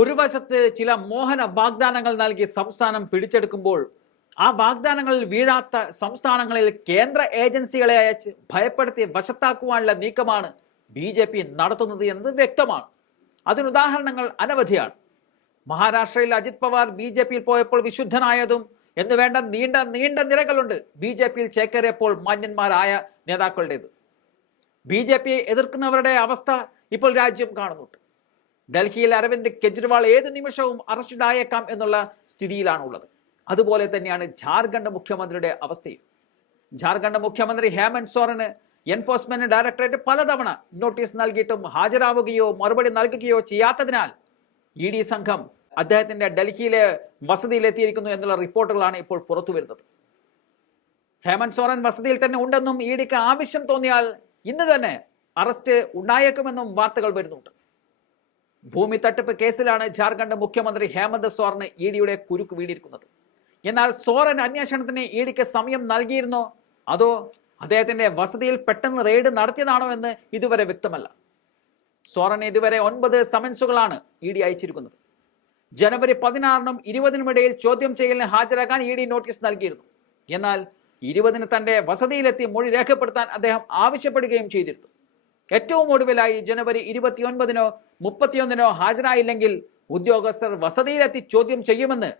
ഒരു വശത്ത് ചില മോഹന വാഗ്ദാനങ്ങൾ നൽകി സംസ്ഥാനം പിടിച്ചെടുക്കുമ്പോൾ ആ വാഗ്ദാനങ്ങളിൽ വീഴാത്ത സംസ്ഥാനങ്ങളിൽ കേന്ദ്ര ഏജൻസികളെ അയച്ച് ഭയപ്പെടുത്തി വശത്താക്കുവാനുള്ള നീക്കമാണ് ബി ജെ പി നടത്തുന്നത് എന്നത് വ്യക്തമാണ്. അതിനുദാഹരണങ്ങൾ അനവധിയാണ്. മഹാരാഷ്ട്രയിൽ അജിത് പവാർ ബി ജെ പിയിൽ പോയപ്പോൾ വിശുദ്ധനായതും എന്ന് വേണ്ട നീണ്ട നീണ്ട നിരകളുണ്ട് ബി ജെ പിയിൽ ചേക്കേറിയപ്പോൾ മാന്യന്മാരായ നേതാക്കളുടേത്. ബി ജെ പിയെ എതിർക്കുന്നവരുടെ അവസ്ഥ ഇപ്പോൾ രാജ്യം കാണുന്നുണ്ട്. ഡൽഹിയിൽ അരവിന്ദ് കെജ്രിവാൾ ഏത് നിമിഷവും അറസ്റ്റഡായേക്കാം എന്നുള്ള സ്ഥിതിയിലാണ് ഉള്ളത് അതുപോലെ തന്നെയാണ് ജാർഖണ്ഡ് മുഖ്യമന്ത്രിയുടെ അവസ്ഥയും. ജാർഖണ്ഡ് മുഖ്യമന്ത്രി ഹേമന്ത് സോറന് എൻഫോഴ്സ്മെന്റ് ഡയറക്ടറേറ്റ് പലതവണ നോട്ടീസ് നൽകിയിട്ടും ഹാജരാവുകയോ മറുപടി നൽകുകയോ ചെയ്യാത്തതിനാൽ ഇ ഡി സംഘം അദ്ദേഹത്തിന്റെ ഡൽഹിയിലെ വസതിയിലെത്തിയിരിക്കുന്നു എന്നുള്ള റിപ്പോർട്ടുകളാണ് ഇപ്പോൾ പുറത്തു വരുന്നത്. ഹേമന്ത് സോറൻ വസതിയിൽ തന്നെ ഉണ്ടെന്നും ഇ ഡിക്ക് ആവശ്യം തോന്നിയാൽ ഇന്ന് തന്നെ അറസ്റ്റ് ഉണ്ടായേക്കുമെന്നും വാർത്തകൾ വരുന്നുണ്ട്. ഭൂമി തട്ടിപ്പ് കേസിലാണ് ജാർഖണ്ഡ് മുഖ്യമന്ത്രി ഹേമന്ത് സോറിന് ഇ ഡിയുടെ കുരുക്ക് വീടിയിരിക്കുന്നത് എന്നാൽ സോറൻ അന്വേഷണത്തിന് ഇ ഡിക്ക് സമയം നൽകിയിരുന്നോ? അതോ അദ്ദേഹത്തിന്റെ വസതിയിൽ പെട്ടെന്ന് റെയ്ഡ് നടത്തിയതാണോ എന്ന് ഇതുവരെ വ്യക്തമല്ല. സോറൻ ഇതുവരെ ഒൻപത് സമൻസുകളാണ് ഇ ഡി അയച്ചിരിക്കുന്നത്. ജനുവരി പതിനാറിനും ഇരുപതിനും ഇടയിൽ ചോദ്യം ചെയ്യലിന് ഹാജരാക്കാൻ ഇ ഡി നോട്ടീസ് നൽകിയിരുന്നു. എന്നാൽ ഇരുപതിന് തന്റെ വസതിയിലെത്തി മൊഴി രേഖപ്പെടുത്താൻ അദ്ദേഹം ആവശ്യപ്പെടുകയും ചെയ്തിരുന്നു. ഏറ്റവും ഒടുവിലായി ജനുവരി ഇരുപത്തിയൊൻപതിനോ മുപ്പത്തിയൊന്നിനോ ഹാജരായില്ലെങ്കിൽ ഉദ്യോഗസ്ഥർ വസതിയിലെത്തി ചോദ്യം ചെയ്യുമെന്ന്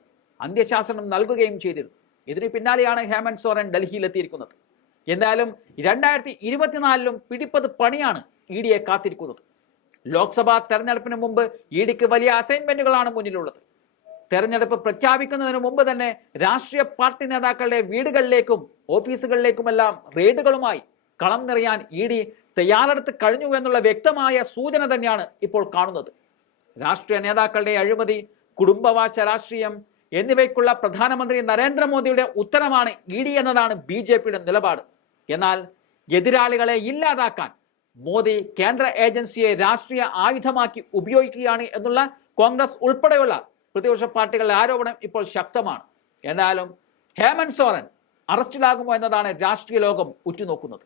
അന്ത്യശാസനം നൽകുകയും ചെയ്തിരുന്നു. ഇതിനു പിന്നാലെയാണ് ഹേമന്ത് സോറൻ ഡൽഹിയിലെത്തിയിരിക്കുന്നത്. എന്തായാലും രണ്ടായിരത്തി ഇരുപത്തിനാലിലും പിടിപ്പത് പണിയാണ് ഇ ഡിയെ കാത്തിരിക്കുന്നത്. ലോക്സഭാ തെരഞ്ഞെടുപ്പിന് മുമ്പ് ഇ ഡിക്ക് വലിയ അസൈൻമെന്റുകളാണ് മുന്നിലുള്ളത്. തെരഞ്ഞെടുപ്പ് പ്രഖ്യാപിക്കുന്നതിന് മുമ്പ് തന്നെ രാഷ്ട്രീയ പാർട്ടി നേതാക്കളുടെ വീടുകളിലേക്കും ഓഫീസുകളിലേക്കുമെല്ലാം റെയ്ഡുകളുമായി കളം നിറയാൻ ഇ ഡി തയ്യാറെടുത്ത് കഴിഞ്ഞു എന്നുള്ള വ്യക്തമായ സൂചന തന്നെയാണ് ഇപ്പോൾ കാണുന്നത്. രാഷ്ട്രീയ നേതാക്കളുടെ അഴിമതി കുടുംബവാശ രാഷ്ട്രീയം എന്നിവയ്ക്കുള്ള പ്രധാനമന്ത്രി നരേന്ദ്രമോദിയുടെ ഉത്തരമാണ് ഇ ഡി എന്നതാണ് ബി ജെ പിയുടെ നിലപാട്. എന്നാൽ എതിരാളികളെ ഇല്ലാതാക്കാൻ മോദി കേന്ദ്ര ഏജൻസിയെ രാഷ്ട്രീയ ആയുധമാക്കി ഉപയോഗിക്കുകയാണ് എന്നുള്ള കോൺഗ്രസ് ഉൾപ്പെടെയുള്ള പ്രതിപക്ഷ പാർട്ടികളുടെ ആരോപണം ഇപ്പോൾ ശക്തമാണ്. എന്നാലും ഹേമന്ത് സോറൻ അറസ്റ്റിലാകുമോ എന്നതാണ് രാഷ്ട്രീയ ലോകം ഉറ്റുനോക്കുന്നത്.